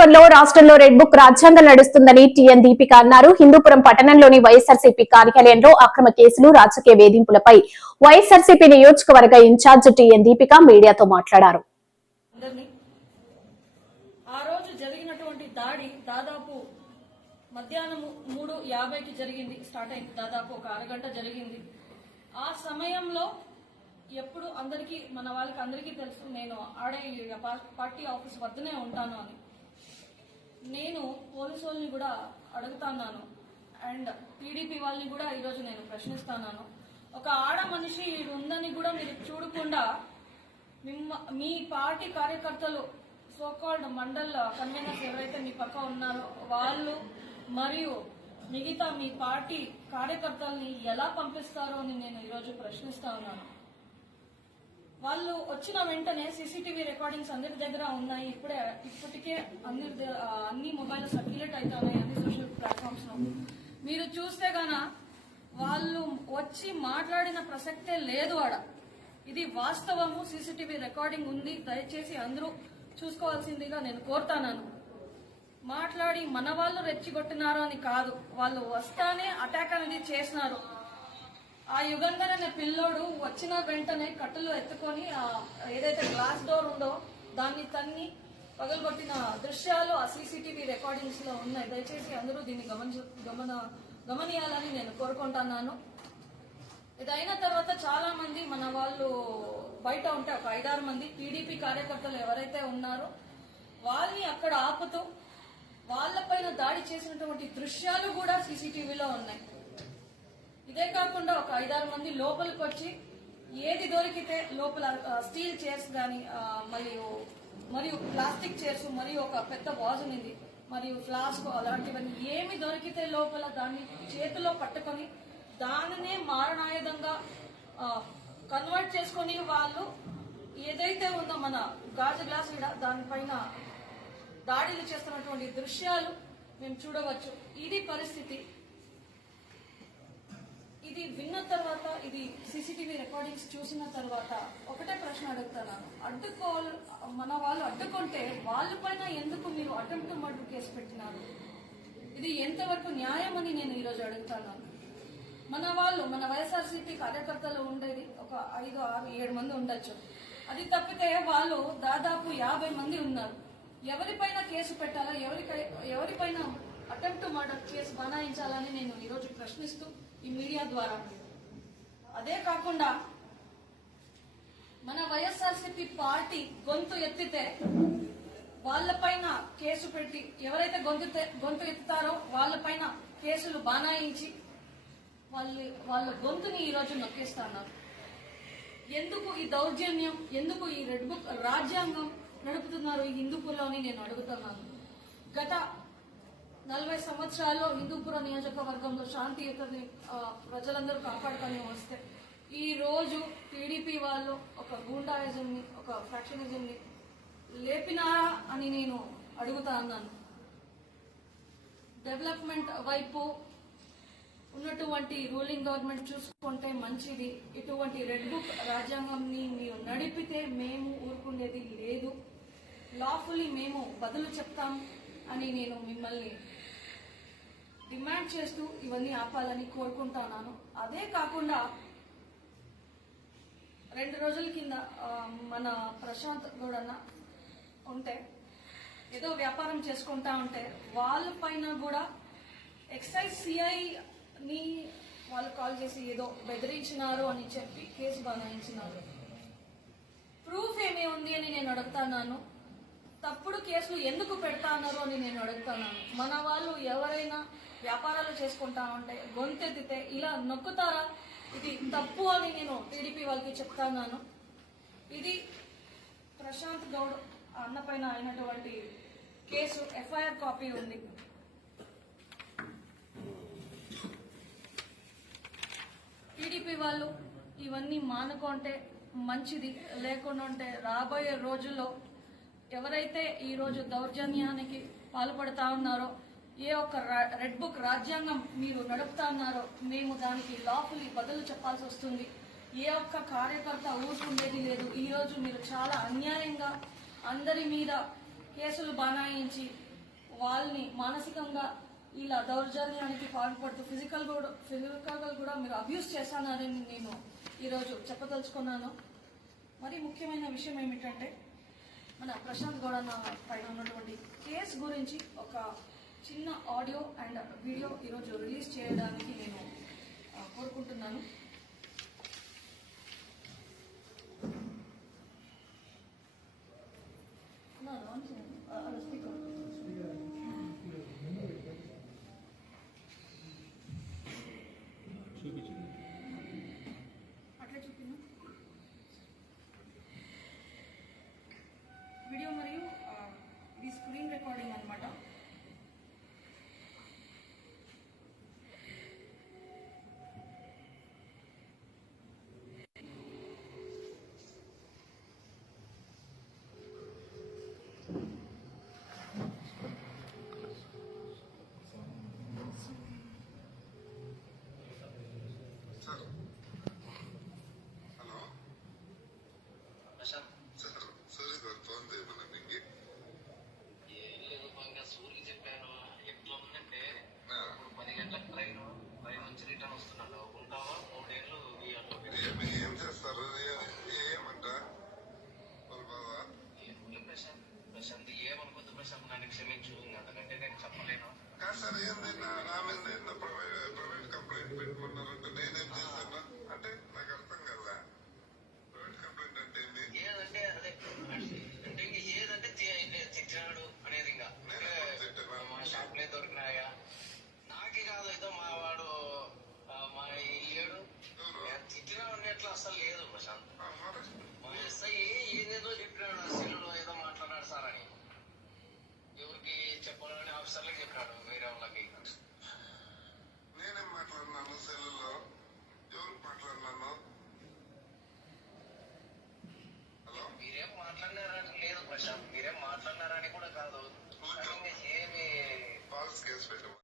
నాయకత్వంలో రాష్ట్రంలో red book రాజ్యాంగం నడుస్తుందని టీఎన్ దీపిక అన్నారు. హిందూపురం పట్టణంలోని వైఎస్ఆర్సీపీ కార్యాలయంలో అక్రమ కేసులు రాజకీయ వేధింపులపై వైఎస్ఆర్సీపీ నియోజకవర్గ ఇన్ఛార్జ్ టీఎన్ దీపిక మీడియాతో మాట్లాడారు. జరిగింది స్టార్ట్ అయింది. దాదాపు ఒక అరగంట జరిగింది. ఆ సమయంలో ఎప్పుడు అందరికీ మన వాళ్ళకి అందరికీ తెలుసు నేను ఆడే పార్టీ ఆఫీస్ వద్దనే ఉంటాను అని. నేను పోలీసు వాళ్ళని కూడా అడుగుతున్నాను. అండ్ టీడీపీ వాళ్ళని కూడా ఈరోజు నేను ప్రశ్నిస్తున్నాను. ఒక ఆడ మనిషి ఉందని కూడా మీరు చూడకుండా మిమ్మ మీ పార్టీ కార్యకర్తలు సోకాల్డ్ మండల్ కన్వీనర్స్ ఎవరైతే మీ పక్క ఉన్నారో వాళ్ళు మరియు మిగతా మీ పార్టీ కార్యకర్తల్ని ఎలా పంపిస్తారో అని నేను ఈరోజు ప్రశ్నిస్తా ఉన్నాను. వాళ్ళు వచ్చిన వెంటనే సీసీటీవీ రికార్డింగ్స్ అందరి దగ్గర ఉన్నాయి. ఇప్పుడే ఇప్పటికే అన్ని అన్ని మొబైల్ సర్క్యులేట్ అవుతున్నాయి అన్ని సోషల్ ప్లాట్ఫామ్స్లో. మీరు చూస్తే గాన వాళ్ళు వచ్చి మాట్లాడిన ప్రసక్తే లేదు ఆడ. ఇది వాస్తవము సీసీటీవీ రికార్డింగ్ ఉంది. దయచేసి అందరూ చూసుకోవాల్సిందిగా నేను కోరుతాను మాట్లాడి మన వాళ్ళు రెచ్చిగొట్టినారు అని కాదు. వాళ్ళు వస్తానే అటాక్ అనేది చేసినారు. ఆ యుగంధర్ అనే పిల్లోడు వచ్చిన వెంటనే కట్టెలు ఎత్తుకొని ఆ ఏదైతే గ్లాస్ డోర్ ఉందో దాన్ని తన్ని పగలగొట్టిన దృశ్యాలు ఆ సీసీటీవీ రికార్డింగ్స్లో ఉన్నాయి. దయచేసి అందరూ దీన్ని గమని గమన గమనియాలని నేను కోరుకుంటున్నాను. ఇది అయిన తర్వాత చాలా మంది మన వాళ్ళు బయట ఉంటే ఒక ఐదారు మంది టీడీపీ కార్యకర్తలు ఎవరైతే ఉన్నారో వాళ్ళని అక్కడ ఆపుతూ వాళ్ళపైన దాడి చేసినటువంటి దృశ్యాలు కూడా సీసీటీవీలో ఉన్నాయి. ఇదే కాకుండా ఒక ఐదారు మంది లోపలికి వచ్చి ఏది దొరికితే లోపల స్టీల్ చైర్స్ కానీ మరియు మరియు ప్లాస్టిక్ చైర్స్ మరియు ఒక పెద్ద వాజ్ ఉంది. మరియు ఫ్లాస్క్ అలాంటివన్నీ ఏమి దొరికితే లోపల దాన్ని చేతిలో పట్టుకొని దానినే మారణాయుధంగా కన్వర్ట్ చేసుకొని వాళ్ళు ఏదైతే ఉందో మన గాజు గ్లాస్ దానిపైన దాడులు చేస్తున్నటువంటి దృశ్యాలు మేము చూడవచ్చు. ఇది పరిస్థితి. ఇది విన్న తర్వాత ఇది సీసీటీవీ రికార్డింగ్స్ చూసిన తర్వాత ఒకటే ప్రశ్న అడుగుతున్నాను అడ్డుకో మన వాళ్ళు అడ్డుకుంటే వాళ్ళపైన ఎందుకు మీరు అటెంప్ట్ మర్డర్ కేసు పెట్టినారు? ఇది ఎంతవరకు న్యాయం అని నేను ఈరోజు అడుగుతున్నాను మన వాళ్ళు మన వైఎస్ఆర్సీపీ కార్యకర్తలు ఉండేది ఒక ఐదు ఆరు ఏడు మంది ఉండొచ్చు. అది తప్పితే వాళ్ళు దాదాపు యాభై మంది ఉన్నారు. ఎవరిపైన కేసు పెట్టాలా? ఎవరికై ఎవరిపైన అటెంప్ట్ మర్డర్ కేసు బనాయించాలని నేను ఈరోజు ప్రశ్నిస్తూ ఈ మీడియా ద్వారా. అదే కాకుండా మన వైఎస్ఆర్సీపీ పార్టీ గొంతు ఎత్తితే వాళ్ళపైన కేసు పెట్టి ఎవరైతే గొంతు గొంతు ఎత్తుతారో వాళ్ళపైన కేసులు బనాయించి వాళ్ళు వాళ్ళ గొంతుని ఈ రోజు నొక్కిస్తున్నారు ఎందుకు ఈ దౌర్జన్యం ఎందుకు ఈ రెడ్ బుక్ రాజ్యాంగం నడుపుతున్నారు ఈ హిందూపురంలోని నేను అడుగుతున్నాను. గత నలభై సంవత్సరాల్లో హిందూపుర నియోజకవర్గంలో శాంతియుతని ప్రజలందరూ కాపాడుకొని వస్తే ఈ రోజు టీడీపీ వాళ్ళు ఒక గూండాయిజంని ఒక ఫ్యాక్షనిజంని లేపినారా అని నేను అడుగుతా అన్నాను. డెవలప్మెంట్ వైపు ఉన్నటువంటి రూలింగ్ గవర్నమెంట్ చూసుకుంటే మంచిది. ఇటువంటి రెడ్ బుక్ రాజ్యాంగంని మీరు నడిపితే మేము ఊరుకునేది లేదు. లాఫుల్లీ మేము బదులు చెప్తాం అని నేను మిమ్మల్ని డిమాండ్ చేస్తూ ఇవన్నీ ఆపాలని కోరుకుంటున్నాను. అదే కాకుండా రెండు రోజుల కింద మన ప్రశాంత్ గౌడన్న ఉంటే ఏదో వ్యాపారం చేసుకుంటా ఉంటే వాళ్ళ పైన కూడా ఎక్సైజ్ సిఐని వాళ్ళు కాల్ చేసి ఏదో బెదిరించినారు అని చెప్పి కేసు బనాయించినారు. ప్రూఫ్ ఏమీ ఉంది అని నేను అడుగుతున్నాను. తప్పుడు కేసులు ఎందుకు పెడతా అన్నారో అని నేను అడుగుతున్నాను మన వాళ్ళు ఎవరైనా వ్యాపారాలు చేసుకుంటా ఉంటే గొంతెత్తితే ఇలా నొక్కుతారా? ఇది తప్పు అని నేను టీడీపీ వాళ్ళకి చెప్తున్నాను. ఇది ప్రశాంత్ గౌడ్ అన్న పైన అయినటువంటి కేసు ఎఫ్ఐఆర్ కాపీ ఉంది. టీడీపీ వాళ్ళు ఇవన్నీ మానుకుంటే మంచిది లేకుండా ఉంటే రాబోయే రోజుల్లో ఎవరైతే ఈరోజు దౌర్జన్యానికి పాల్పడతా ఉన్నారో ఏ ఒక్క రెడ్ బుక్ రాజ్యాంగం మీరు నడుపుతా ఉన్నారో మేము దానికి లాఫులి బదులు చెప్పాల్సి వస్తుంది. ఏ ఒక్క కార్యకర్త ఊరుకుండేది లేదు. ఈరోజు మీరు చాలా అన్యాయంగా అందరి మీద కేసులు బనాయించి వాళ్ళని మానసికంగా ఇలా దౌర్జన్యానికి పాల్పడుతూ ఫిజికల్ కూడా ఫిజికల్ కూడా మీరు అబ్యూస్ చేశానని నేను ఈరోజు చెప్పదలుచుకున్నాను. మరి ముఖ్యమైన విషయం ఏమిటంటే మన ప్రశాంత్ గౌడ పైన ఉన్నటువంటి కేసు గురించి ఒక చిన్న ఆడియో అండ్ వీడియో ఈరోజు రిలీజ్ చేయడానికి నేను కోరుకుంటున్నాను. ഗവർണറുടെ